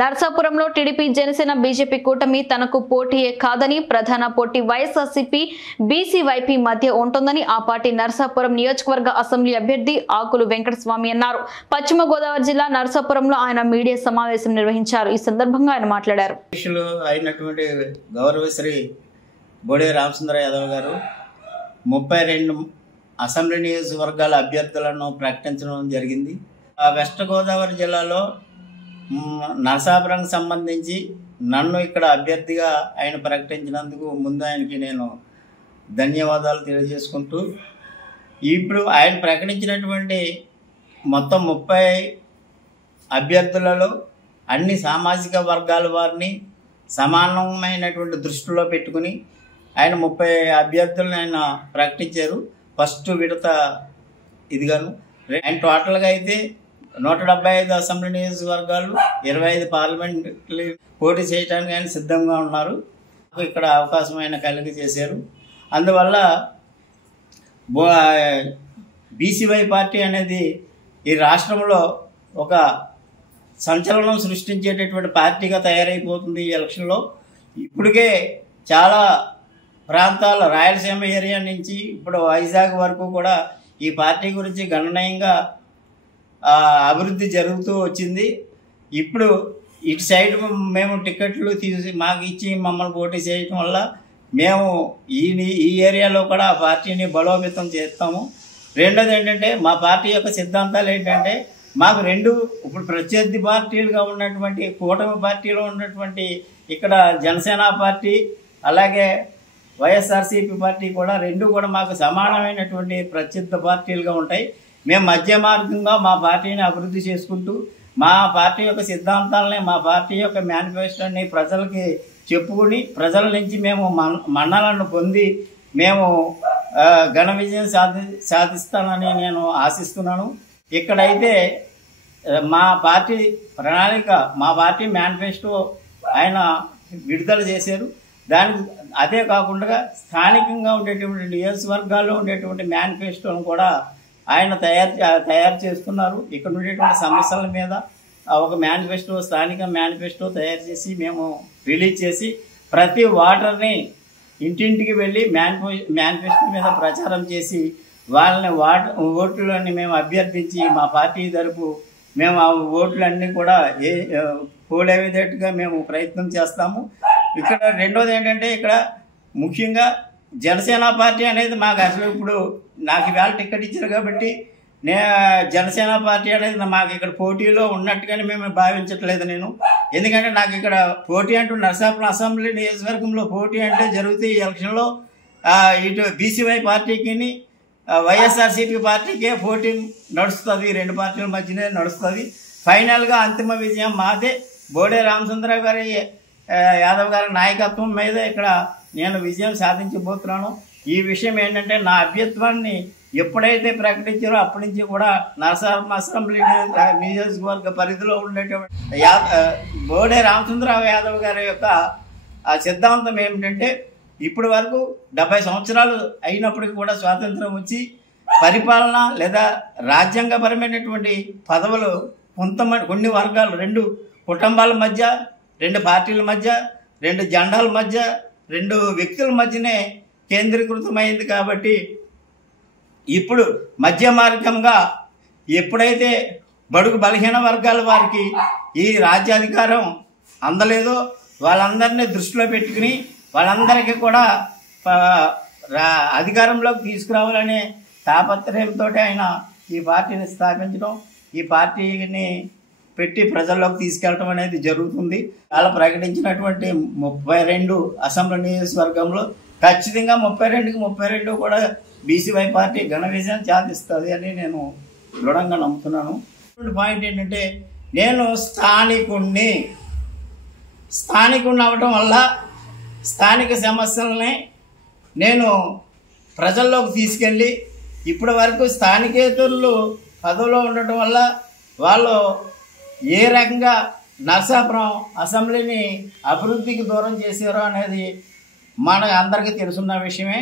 నర్సాపురంలో TDP Janasena BJP కూటమి తనకు పోటీయే కాదని ప్రధాన పోటీ వైఎస్ఆర్సీపీ బీసీవైపీ మధ్య ఉంటుందని ఆ పార్టీ నర్సాపురం నియోజకవర్గ అసెంబ్లీ అభ్యర్థి ఆకులు వెంకటస్వామి అన్నారు. పశ్చిమ గోదావరి జిల్లా నర్సాపురంలో ఆయన మీడియా సమావేశం నిర్వహించారు. ఈ సందర్భంగా ఆయన మాట్లాడారు. అయినటువంటి గౌరవశ్రీ బోడే రామచంద్ర యాదవ్ గారు 32 అసెంబ్లీ నియోజకవర్గాల అభ్యర్థులను ప్రకటించడం జరిగింది. వెస్ట్ గోదావరి జిల్లాలో నరసాపురంకి సంబంధించి నన్ను ఇక్కడ అభ్యర్థిగా ఆయన ప్రకటించినందుకు ముందు ఆయనకి నేను ధన్యవాదాలు తెలియజేసుకుంటూ, ఇప్పుడు ఆయన ప్రకటించినటువంటి మొత్తం 30 అభ్యర్థులలో అన్ని సామాజిక వర్గాల వారిని సమానమైనటువంటి దృష్టిలో పెట్టుకుని ఆయన 30 అభ్యర్థులను ఆయన ప్రకటించారు. ఫస్ట్ విడత ఇదిగాను ఆయన టోటల్గా అయితే 175 అసెంబ్లీ నియోజకవర్గాలు 25 పార్లమెంట్ పోటీ చేయడానికి ఆయన సిద్ధంగా ఉన్నారు. ఇక్కడ అవకాశం ఆయన కలిగి చేశారు. అందువల్ల బీసీవై పార్టీ అనేది ఈ రాష్ట్రంలో ఒక సంచలనం సృష్టించేటటువంటి పార్టీగా తయారైపోతుంది. ఈ ఎలక్షన్లో ఇప్పటికే చాలా ప్రాంతాల రాయలసీమ ఏరియా నుంచి ఇప్పుడు వైజాగ్ వరకు కూడా ఈ పార్టీ గురించి గణనీయంగా అభివృద్ధి జరుగుతూ వచ్చింది. ఇప్పుడు ఇటు సైడ్ మేము టికెట్లు తీసి మాకు ఇచ్చి మమ్మల్ని పోటీ చేయటం వల్ల మేము ఈ ఏరియాలో కూడా ఆ పార్టీని బలోపేతం చేస్తాము. రెండోది ఏంటంటే మా పార్టీ యొక్క సిద్ధాంతాలు ఏంటంటే మాకు ఇప్పుడు ప్రత్యర్థి పార్టీలుగా ఉన్నటువంటి కూటమి పార్టీలో ఉన్నటువంటి ఇక్కడ జనసేన పార్టీ అలాగే వైఎస్ఆర్సీపీ పార్టీ కూడా రెండు కూడా మాకు సమానమైనటువంటి ప్రత్యర్థి పార్టీలుగా ఉంటాయి. మేము మధ్య మార్గంగా మా పార్టీని అభివృద్ధి చేసుకుంటూ మా పార్టీ యొక్క సిద్ధాంతాలని మా పార్టీ యొక్క మేనిఫెస్టోని ప్రజలకి చెప్పుకుని ప్రజల నుంచి మేము మన్నలను పొంది మేము ఘన విజయం సాధిస్తానని నేను ఆశిస్తున్నాను. ఇక్కడైతే మా పార్టీ ప్రణాళిక మా పార్టీ మేనిఫెస్టో ఆయన విడుదల చేశారు. దానికి అదే కాకుండా స్థానికంగా ఉండేటువంటి నియోజకవర్గాల్లో ఉండేటువంటి మేనిఫెస్టోను కూడా ఆయన తయారు చేస్తున్నారు. ఇక్కడ ఉండేటువంటి సమస్యల మీద ఒక మేనిఫెస్టో స్థానిక మేనిఫెస్టో తయారు చేసి మేము రిలీజ్ చేసి ప్రతి ఓటర్ని ఇంటింటికి వెళ్ళి మేనిఫెస్టో మీద ప్రచారం చేసి వాళ్ళని ఓట్లని మేము అభ్యర్థించి మా పార్టీ తరపు మేము ఆ ఓట్లన్నీ కూడా పోలేవిదేట్టుగా మేము ప్రయత్నం చేస్తాము. ఇక్కడ రెండోది ఏంటంటే ఇక్కడ ముఖ్యంగా జనసేన పార్టీ అనేది మాకు అసలు ఇప్పుడు నాకు ఇవాళ టికెట్ ఇచ్చారు కాబట్టి జనసేన పార్టీ అనేది మాకు ఇక్కడ పోటీలో ఉన్నట్టుగానే మేము భావించట్లేదు నేను. ఎందుకంటే నాకు ఇక్కడ పోటీ అంటూ నరసాపురం అసెంబ్లీ నియోజకవర్గంలో పోటీ అంటే జరుగుతాయి. ఈ ఎలక్షన్లో ఇటు బీసీవై పార్టీకి వైఎస్ఆర్సీపీ పార్టీకే పోటీ నడుస్తుంది. రెండు పార్టీల మధ్యనే నడుస్తుంది. ఫైనల్గా అంతిమ విజయం మాదే. బోడే రామచంద్ర గారి యాదవ్ గారి నాయకత్వం మీద ఇక్కడ నేను విజయం సాధించబోతున్నాను. ఈ విషయం ఏంటంటే నా అభ్యర్థాన్ని ఎప్పుడైతే ప్రకటించారో అప్పటి నుంచి కూడా నరసాపురం అసెంబ్లీ నియోజకవర్గ పరిధిలో ఉండేటువంటి బోడే రామచంద్ర యాదవ్ గారి యొక్క ఆ సిద్ధాంతం ఏమిటంటే ఇప్పటి వరకు 70 సంవత్సరాలు అయినప్పటికీ కూడా స్వాతంత్రం వచ్చి పరిపాలన లేదా రాజ్యాంగపరమైనటువంటి పదవులు కొన్ని వర్గాలు 2 కుటుంబాల మధ్య 2 పార్టీల మధ్య 2 జెండాల మధ్య 2 వ్యక్తుల మధ్యనే కేంద్రీకృతమైంది. కాబట్టి ఇప్పుడు మధ్య మార్గంగా ఎప్పుడైతే బడుగు బలహీన వర్గాల వారికి ఈ రాజ్యాధికారం అందలేదో వాళ్ళందరినీ దృష్టిలో పెట్టుకుని వాళ్ళందరికీ కూడా అధికారంలోకి తీసుకురావాలనే తాపత్రయంతో ఆయన ఈ పార్టీని స్థాపించడం ఈ పార్టీని పెట్టి ప్రజల్లోకి తీసుకెళ్ళటం అనేది జరుగుతుంది. వాళ్ళు ప్రకటించినటువంటి 32 అసెంబ్లీ నియోజకవర్గంలో ఖచ్చితంగా 32కి 32 కూడా బీసీవై పార్టీ ఘన విజయం సాధిస్తుంది అని నేను దృఢంగా నమ్ముతున్నాను. పాయింట్ ఏంటంటే నేను స్థానికుణ్ణి అవ్వటం వల్ల స్థానిక సమస్యలని నేను ప్రజల్లోకి తీసుకెళ్ళి ఇప్పటి వరకు స్థానికేతరులు పదవిలో ఉండటం వల్ల వాళ్ళు ఏ రకంగా నరసాపురం అసెంబ్లీని అభివృద్ధికి దూరం చేశారో అనేది మన అందరికీ తెలుసున్న విషయమే.